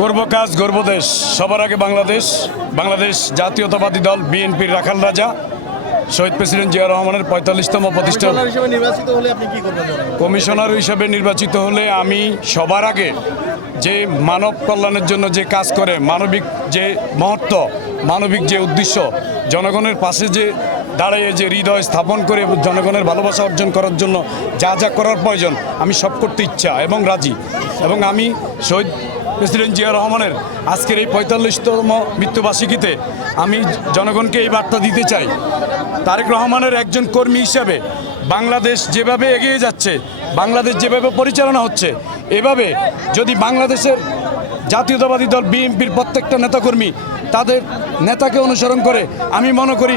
করব কাজ গর্ব দেশ, সবার আগে বাংলাদেশ। বাংলাদেশ জাতীয়তাবাদী দল বিএনপির রাখাল রাজা শহীদ প্রেসিডেন্ট জিয়া রহমানের ৪৫তম প্রতিষ্ঠা কমিশনার হিসেবে নির্বাচিত হলে আমি সবার আগে যে মানব কল্যাণের জন্য যে কাজ করে, মানবিক যে মহত্ব, মানবিক যে উদ্দেশ্য, জনগণের পাশে যে দাঁড়িয়ে যে হৃদয় স্থাপন করে জনগণের ভালোবাসা অর্জন করার জন্য যা যা করার প্রয়োজন আমি সব করতে ইচ্ছা এবং রাজি। এবং আমি শহীদ প্রেসিডেন্ট জিয়া রহমানের আজকের এই ৪৫তম মৃত্যুবার্ষিকীতে আমি জনগণকে এই বার্তা দিতে চাই, তারেক রহমানের একজন কর্মী হিসাবে বাংলাদেশ যেভাবে এগিয়ে যাচ্ছে, বাংলাদেশ যেভাবে পরিচালনা হচ্ছে, এভাবে যদি বাংলাদেশের জাতীয়তাবাদী দল বিএনপির প্রত্যেকটা নেতাকর্মী তাদের নেতাকে অনুসরণ করে, আমি মনে করি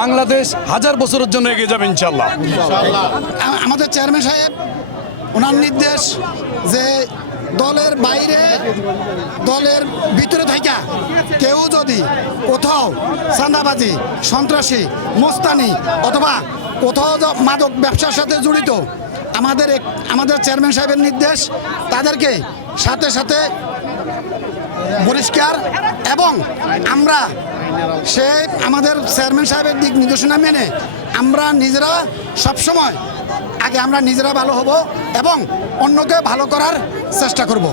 বাংলাদেশ হাজার বছরের জন্য এগিয়ে যাবে ইনশাল্লাহ। আমাদের চেয়ারম্যান সাহেব ওনার নির্দেশ যে দলের বাইরে দলের ভিতরে থাকা কেউ যদি কোথাও চাঁদাবাজি, সন্ত্রাসী, মোস্তানি অথবা কোথাও মাদক ব্যবসার সাথে জড়িত, আমাদের চেয়ারম্যান সাহেবের নির্দেশ তাদেরকে সাথে সাথে বহিষ্কার, এবং আমরা আমাদের চেয়ারম্যান সাহেবের দিক নির্দেশনা মেনে আমরা নিজেরা সবসময় আগে আমরা নিজেরা ভালো হব এবং অন্যকে ভালো করার চেষ্টা করব।